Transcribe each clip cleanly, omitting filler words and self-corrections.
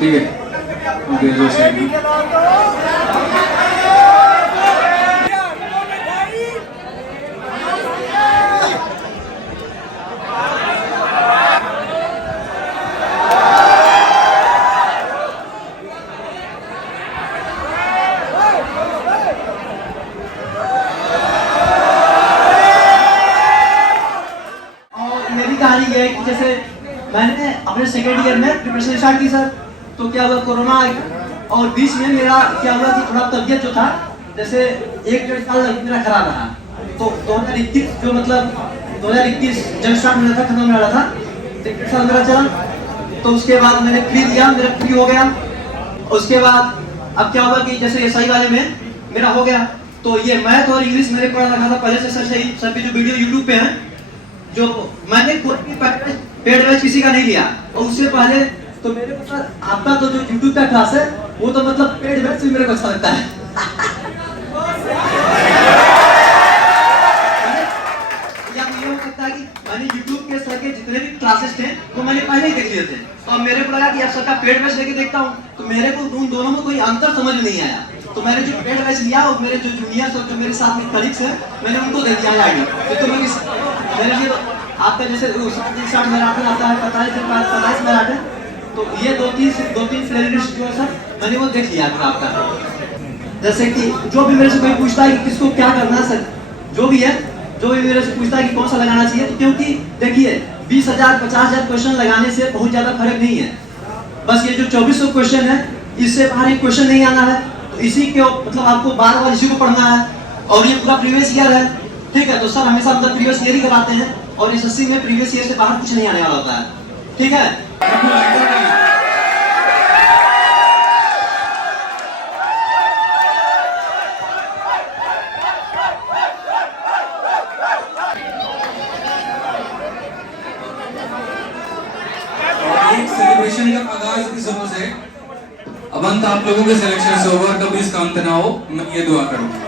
ठीक है, ओके जो सही है। कहानी ये है कि जैसे मैंने अपने सेकेंड ईयर में प्रिपरेशन स्टार्ट की सर, तो क्या हुआ कोरोना और बीच में मेरा क्या हुआ कि थोड़ा तबियत जो था जैसे 1-1.5 साल मेरा खराब रहा। तो 2021 जो मतलब 2021 जब स्टार्ट होना था खत्म हो रहा था, 1.5 साल मेरा चला। तो उसके बाद मैंने फ्री दिया, मेरा फ्री हो गया। उसके बाद अब क्या हुआ कि जैसे एसआई वाले में मेरा हो गया, तो ये मैथ और इंग्लिश मेरे पढ़ा रखा था पहले से सर सही। सभी जो वीडियो यूट्यूब पे है, जो मैंने कोई पेड बैच किसी का नहीं लिया, और उससे पहले तो मेरे को सर आपका तो जो यूट्यूब का क्लास है वो तो मतलब पेड बैच से मेरे को अच्छा लगता है। या ये हो सकता है कि मैंने यूट्यूब के सर के जितने भी क्लासेस थे वो मैंने पहले ही देख लिए थे, तो अब मेरे को लगा कि अब सर का पेड बैच लेके देखता हूँ, तो मेरे को उन दोनों में कोई अंतर समझ नहीं आया। तो मैंने जो पेड बैच लिया और मेरे जो जूनियर्स और जो मेरे साथ में कलीग्स हैं मैंने उनको दे दिया आईडी। तो मेरे लिए आपका जैसे मैराथन आता है 27 मैराथन, तो ये दो तीन प्लेलिस्ट जो है सर मैंने वो देख लिया था आपका। जैसे कि जो भी मेरे से कोई पूछता है कि किसको क्या करना है सर, जो भी मेरे से पूछता है कि कौन सा लगाना चाहिए, तो क्योंकि देखिए 20,000 50,000 क्वेश्चन लगाने से बहुत ज्यादा फर्क नहीं है। बस ये जो 2400 क्वेश्चन है इससे बाहर एक क्वेश्चन नहीं आना है, तो इसी के मतलब आपको बार इसी को पढ़ना है, और ये पूरा प्रीवियस ईयर है। ठीक है, तो सर हमेशा मतलब प्रीवियस ईयर ही कराते हैं, और एसएससी में प्रीवियस ईयर से बाहर कुछ नहीं आने वाला होता है। ठीक है, सेलिब्रेशन का आगाज इस समय से अब अंत आप लोगों के सिलेक्शन से होगा, कभी इसका अंत ना हो, मैं ये दुआ करूंगा।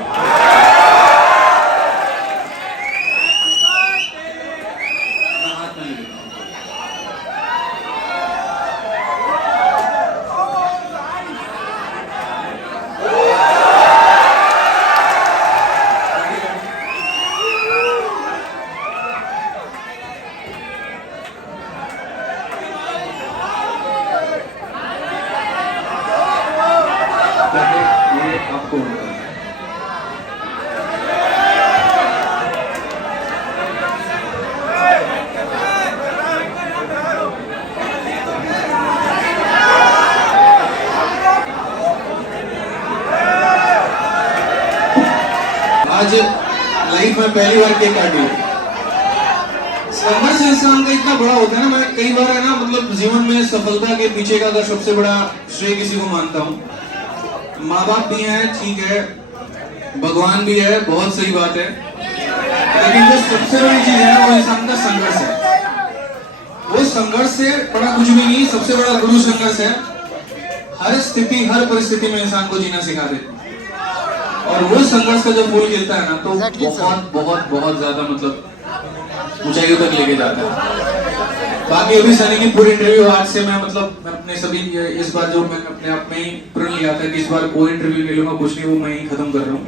आज लाइफ में पहली बार केक काटी। संघर्ष इंसान का इतना बड़ा होता है ना, मैं कई बार है ना मतलब जीवन में सफलता के पीछे का अगर सबसे बड़ा श्रेय किसी को मानता हूँ, माँ बाप भी हैं, ठीक है, भगवान भी है, बहुत सही बात है, लेकिन जो सबसे बड़ी चीज है वो इंसान का संघर्ष है। वो संघर्ष से बड़ा कुछ भी नहीं, सबसे बड़ा गुरु संघर्ष है। हर स्थिति हर परिस्थिति में इंसान को जीना सिखा देती है, और वो संघर्ष का जब फूल खिलता है ना तो बहुत बहुत बहुत ज्यादा मतलब ऊंचाइयों तक लेके जाता है। बाकी अभी सनी की पूरी इंटरव्यू आज से मैं मतलब मैं अपने सभी इस बार जो मैंने अपने आप में ही प्रण लिया था कि इस बार कोई इंटरव्यू नहीं लूंगा, कुछ नहीं, वो मैं ही खत्म कर रहा हूँ।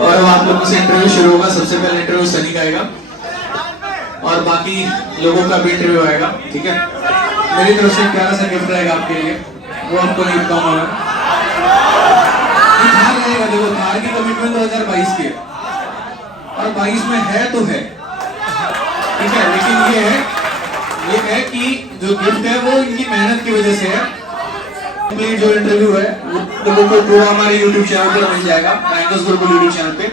और अब आप लोगों से इंटरव्यू शुरू होगा। सबसे पहले इंटरव्यू सनी का आएगा और बाकी लोगों का भी इंटरव्यू आएगा, ठीक है। मेरी तरफ से प्यारा सा गिफ्ट रहेगा आपके लिए, वो आपको नहीं बताऊंगा। थार रहेगा, देखो थार की कमिटमेंट 2022 की है और 22 में है तो है, ठीक है, लेकिन ये है कि जो गिफ्ट है वो इनकी मेहनत की वजह से है। कंप्लीट जो इंटरव्यू है वो लोगों को पूरा हमारे YouTube चैनल पर मिल जाएगा, बैंगर्स गुरुकुल YouTube चैनल पे।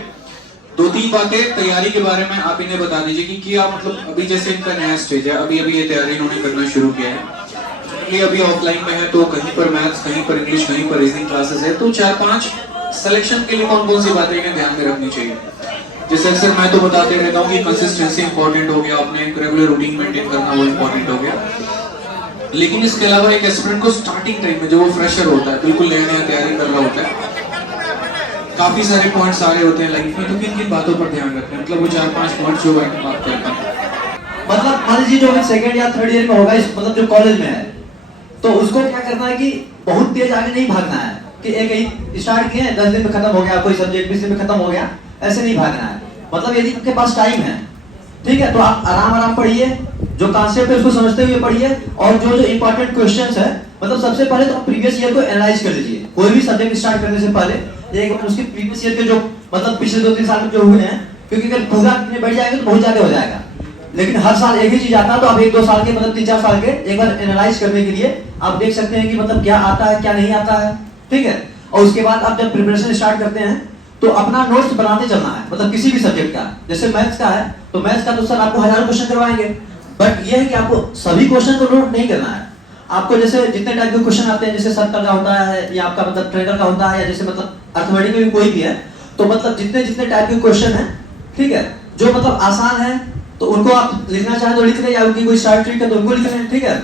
2-3 बातें तैयारी के बारे में आप इन्हें बता दीजिए कि क्या मतलब अभी जैसे इनका नया स्टेज है, अभी ये तैयारी इन्होंने करना शुरू किया है। ये अभी ऑफलाइन में है, तो कहीं पर मैथ्स, कहीं पर इंग्लिश, कहीं पर रीजनिंग क्लासेस है, तो 4-5 सिलेक्शन के लिए कौन कौन सी बातें इन्हें ध्यान में रखनी चाहिए। जैसे अक्सर मैं तो बताते रहता हूँ कि कंसिस्टेंसी इंपॉर्टेंट हो गया, अपने रेगुलर रूटीन मेंटेन करना वो इंपॉर्टेंट हो गया, लेकिन इसके अलावा एक एस्पिरेंट को स्टार्टिंग टाइम में जो वो फ्रेशर होता है, बिल्कुल नया तैयारी कर रहा होता है, काफी सारे पॉइंट्स आ रहे होते हैं लाइफ में, तो किन किन बातों पर ध्यान रखते हैं, मतलब वो 4-5 पॉइंट्स जो मैं बात करता हूँ। मतलब मान लीजिए जो सेकंड या थर्ड ईयर में होगा, इस मतलब जो कॉलेज में है, तो उसको क्या करना है कि बहुत तेज आगे नहीं भागना है कि एक ही स्टार्ट किए 10 दिन में खत्म हो गया, कोई सब्जेक्ट 20 दिन में खत्म हो गया, ऐसे नहीं भागना है। मतलब यदि आपके पास टाइम है, ठीक है, तो आप आराम आराम पढ़िए, जो कॉन्सेप्ट है उसको समझते हुए पढ़िए, और जो जो इंपॉर्टेंट क्वेश्चंस है, मतलब सबसे पहले तो आप प्रीवियस ईयर को एनालाइज कर लीजिए। कोई भी सब्जेक्ट स्टार्ट करने से पहले एक बार उसके प्रीवियस ईयर के जो मतलब पिछले 2-3 साल में जो हुए हैं, क्योंकि अगर पूरा बढ़ जाएगा तो बहुत ज्यादा हो जाएगा। लेकिन हर साल एक ही चीज आता है, तो आप 1-2 साल के मतलब 3-4 साल के एक बार एनालाइज करने के लिए आप देख सकते हैं कि मतलब क्या आता है क्या नहीं आता है, ठीक है। और उसके बाद आप जब प्रिपरेशन स्टार्ट करते हैं तो अपना नोट्स बनाते चलना है, मतलब किसी भी सब्जेक्ट का। जैसे मैथ्स का है तो मैथ्स का तो सर आपको हजारों क्वेश्चन करवाएंगे, बट ये है कि आपको सभी क्वेश्चन को नोट नहीं करना है। आपको जैसे जितने टाइप के क्वेश्चन आते हैं, जैसे सर्कल का होता है या आपका मतलब ट्रायंगल का होता है, या जैसे मतलब अर्थमेटिक में भी कोई भी है, तो मतलब जितने जितने टाइप के क्वेश्चन है, ठीक है, जो मतलब आसान है तो उनको आप लिखना चाहें तो लिख लें, या उनकी कोई शॉर्ट ट्रिक है तो उनको लिख लें, ठीक है।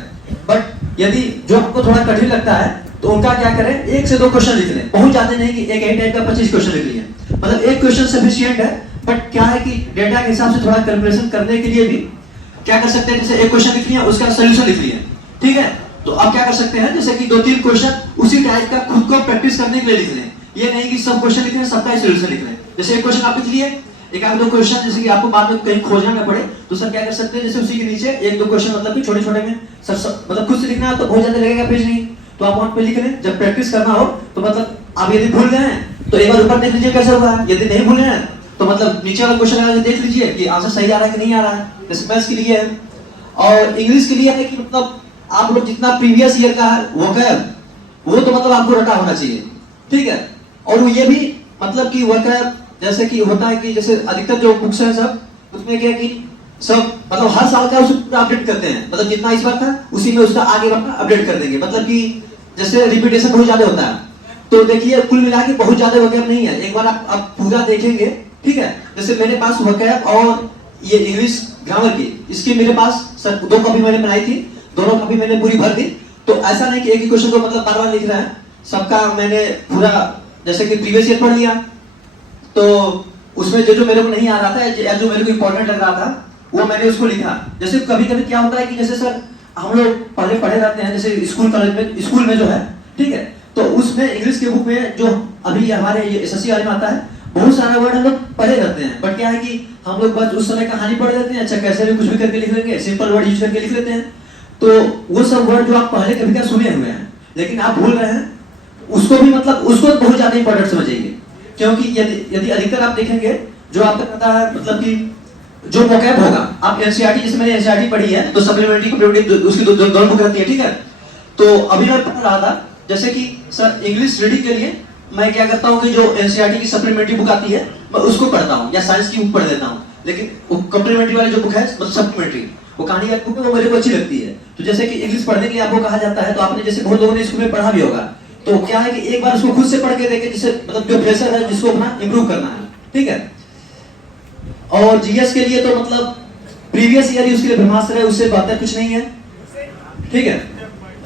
बट यदि जो आपको थोड़ा कठिन लगता है तो उनका क्या करें, 1 से 2 क्वेश्चन लिख लें। बहुत ज्यादा नहीं कि एक ही टाइप का 25 क्वेश्चन लिख लिए, मतलब एक क्वेश्चन सफिशिएंट है। बट क्या है कि डेटा के हिसाब से थोड़ा कैलकुलेशन करने के लिए भी क्या कर सकते हैं, जैसे एक क्वेश्चन लिख लिया उसका सोल्यूशन लिख लिया, ठीक है। तो अब क्या कर सकते हैं, जैसे कि 2-3 क्वेश्चन उसी टाइप का खुद को प्रैक्टिस करने के लिए लिख लें। ये नहीं कि सब क्वेश्चन लिख लें, सबका सोल्यूशन लिख लें। जैसे एक क्वेश्चन आप लिख लिए, एक आध 2 क्वेश्चन जैसे कि आपको बाद में कहीं खोजना न पड़े, तो सर क्या कर सकते हैं, जैसे उसी के नीचे 1-2 क्वेश्चन मतलब कि छोटे-छोटे में सर मतलब खुद से लिखना है तो बहुत ज्यादा लगेगा पेज नहीं, तो आप वहां पे लिख लें। जब प्रैक्टिस करना हो तो मतलब आप यदि भूल गए हैं तो एक बार ऊपर देख लीजिए कैसे हुआ है, यदि नहीं भूले हैं तो मतलब नीचे वाला क्वेश्चन लगा के देख लीजिए कि आंसर सही आ रहा है कि नहीं आ रहा है। जैसे मैथ्स के लिए है, और इंग्लिश के लिए है कि मतलब आप लोग जितना प्रीवियस ईयर का वोकैब वो तो मतलब आपको रटा होना चाहिए, ठीक है। और वो ये भी मतलब कि वोकैब जैसे कि होता है कि जैसे अधिकतर जो बुक्स हैं सब उसमें क्या है कि सब मतलब हर साल का उसको अपडेट करते हैं, मतलब जितना इस बार था उसी में उसका आगे वाला अपडेट कर देंगे, मतलब कि जैसे रिपीटेशन बहुत ज्यादा होता है। तो देखिए कुल मिला के बहुत ज्यादा वोकैब नहीं है, एक बार आप पूरा देखेंगे, ठीक है। जैसे मेरे पास वोकैब और ये इंग्लिश ग्रामर की इसकी मेरे पास सर 2 कॉपी मैंने बनाई थी, दोनों कॉपी मैंने पूरी भर दी। तो ऐसा नहीं कि एक ही क्वेश्चन को मतलब बार-बार लिख रहा है, सबका मैंने पूरा जैसे कि प्रीवियस ईयर पढ़ लिया, तो उसमें जो जो मेरे को नहीं आ रहा था या जो मेरे को इंपॉर्टेंट लग रहा था वो मैंने उसको लिखा। जैसे कभी-कभी क्या होता है कि जैसे सर हम लोग पहले पढ़े रहते हैं, जैसे स्कूल कॉलेज में स्कूल में जो है, ठीक है, तो उसमें इंग्लिश के बुक में जो अभी हमारे ये एसएससी वाले में आता है, बहुत सारा वर्ड हम लोग पढ़े रहते हैं। बट क्या है कि हम लोग बस उस समय कहानी पढ़ लेते हैं, अच्छा कैसे भी कुछ भी करके लिख लेंगे, सिंपल वर्ड यूज करके लिख लेते हैं। तो वो सब वर्ड जो आप पहले कभी क्या सुने हुए हैं लेकिन आप भूल रहे हैं, उसको भी मतलब उसको बहुत ज्यादा इंपॉर्टेंट समझिए। क्योंकि यदि अधिकतर आप देखेंगे जो आपका पता है मतलब कि जो वोकैब होगा, आप एनसीईआरटी जैसे मैंने एनसीईआरटी पढ़ी है तो सप्लीमेंट्री कॉम्पिटिटिव उसकी दोनों बुक रहती है, ठीक है। तो अभी मैं पढ़ रहा था जैसे कि सर इंग्लिश रीडिंग के लिए मैं क्या करता हूँ कि जो एनसीईआरटी की सप्लीमेंट्री बुक आती है मैं उसको पढ़ता हूँ, या साइंस की बुक पढ़ लेता हूँ। लेकिन वो कॉम्प्लीमेंट्री वाली जो बुक है मतलब सप्लीमेंट्री वो कहानी वाली बुक है, वो मेरे को अच्छी लगती है। तो जैसे कि इंग्लिश पढ़ने के लिए आपको कहा जाता है, तो आपने जैसे बहुत लोगों ने स्कूल में पढ़ा भी होगा, तो क्या है कि एक बार उसको खुद से पढ़ के देखे, जिससे मतलब जो फ्रेशर है जिसको अपना इंप्रूव करना है, ठीक है। और जीएस के लिए तो मतलब प्रीवियस ईयर ही उसके लिए ब्रह्मास्त्र है, उससे बेहतर कुछ नहीं है, ठीक है।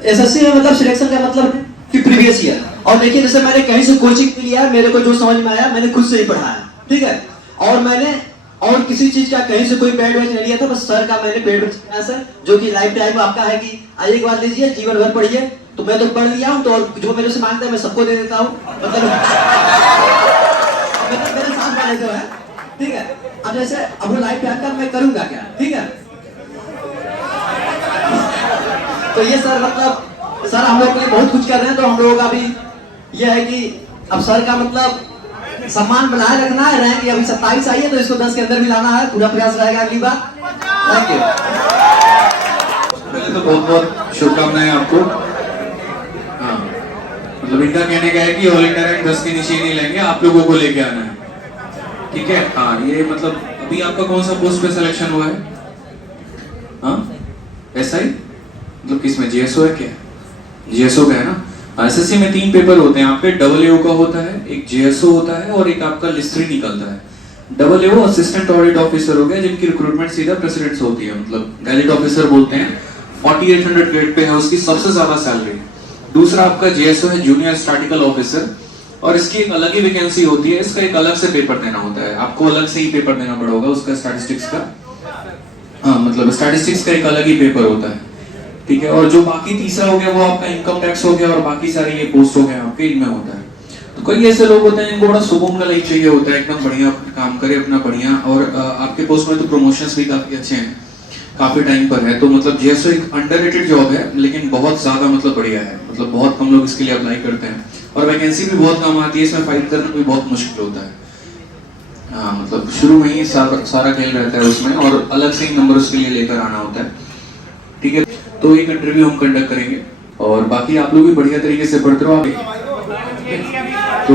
एसएससी में मतलब सिलेक्शन का मतलब है कि प्रीवियस ईयर। और देखिए जैसे मैंने कहीं से कोचिंग लिया, मेरे को जो समझ में आया मैंने खुद से ही पढ़ा है, ठीक है। और मैंने और किसी चीज का कहीं से कोई पेड बैच नहीं लिया था, बस सर का मैंने पेड बैच लिया सर, जो कि लाइफ टाइम आपका है कि आइए एक बार लीजिए जीवन भर पढ़िए। तो मैं तो पढ़ लिया हूँ, तो जो मेरे से मांगता है मैं सबको दे देता हूँ, मतलब मेरे साथ वाले जो है, ठीक है। अब जैसे अब लाइफ टाइम का मैं करूंगा क्या, ठीक है। तो ये सर मतलब सर हम लोग के लिए बहुत कुछ कर रहे हैं, तो हम लोगों का भी ये है कि अब सर का मतलब सम्मान बनाए रखना है। रैंक अभी 27 आई है तो इसको 10 के अंदर भी लाना है, पूरा प्रयास रहेगा अगली बार। Thank you. पहले तो बहुत बहुत शुभकामनाएं आपको। हाँ मतलब इनका कहने का है कि ऑल इंडिया रैंक 10 के नीचे नहीं लेंगे, आप लोगों को लेके आना है, ठीक है। हाँ ये मतलब अभी आपका कौन सा पोस्ट पे सिलेक्शन हुआ है? हाँ ऐसा ही मतलब किसमें जीएसओ है क्या? जीएसओ का है ना। एसएससी में 3 पेपर होते हैं आपके, डबल एओ का होता है, एक जीएसओ होता है और एक आपका लिस्ट 3 निकलता है। डबल एओ असिस्टेंट ऑडिट ऑफिसर हो गया, जिनकी रिक्रूटमेंट सीधा प्रेसिडेंट से होती है, मतलब गैजेट ऑफिसर बोलते हैं। 4800 ग्रेड पे है उसकी सबसे ज्यादा सैलरी। दूसरा आपका जीएसओ है जूनियर स्टैटिकल ऑफिसर, और इसकी एक अलग ही वैकेंसी होती है, इसका एक अलग से पेपर देना होता है, आपको अलग से ही पेपर देना पड़ेगा उसका स्टैटिस्टिक्स का। हाँ मतलब स्टैटिस्टिक्स का एक अलग ही पेपर होता है, ठीक है। और जो बाकी तीसरा हो गया वो आपका इनकम टैक्स हो गया, और बाकी सारे ये पोस्ट हो गए आपके, इनमें होता है। तो कई ऐसे लोग होते हैं जिनको बड़ा सुकून का लाइफ चाहिए होता है, एकदम बढ़िया काम करे अपना बढ़िया, और आपके पोस्ट में तो प्रमोशंस भी काफी अच्छे हैं, काफी टाइम पर है। तो मतलब जैसे एक अंडररेटेड जॉब है, लेकिन बहुत ज्यादा मतलब बढ़िया है, मतलब बहुत कम लोग इसके लिए अप्लाई करते हैं, और वैकेंसी भी बहुत कम आती है, इसमें फाइट करना भी बहुत मुश्किल होता है। हाँ, मतलब शुरू में ही सारा खेल रहता है उसमें, और अलग से ही नंबर उसके लिए लेकर आना होता है, ठीक है। तो एक इंटरव्यू हम कंडक्ट करेंगे, और बाकी आप लोग भी बढ़िया तरीके से पढ़ते रहो। तो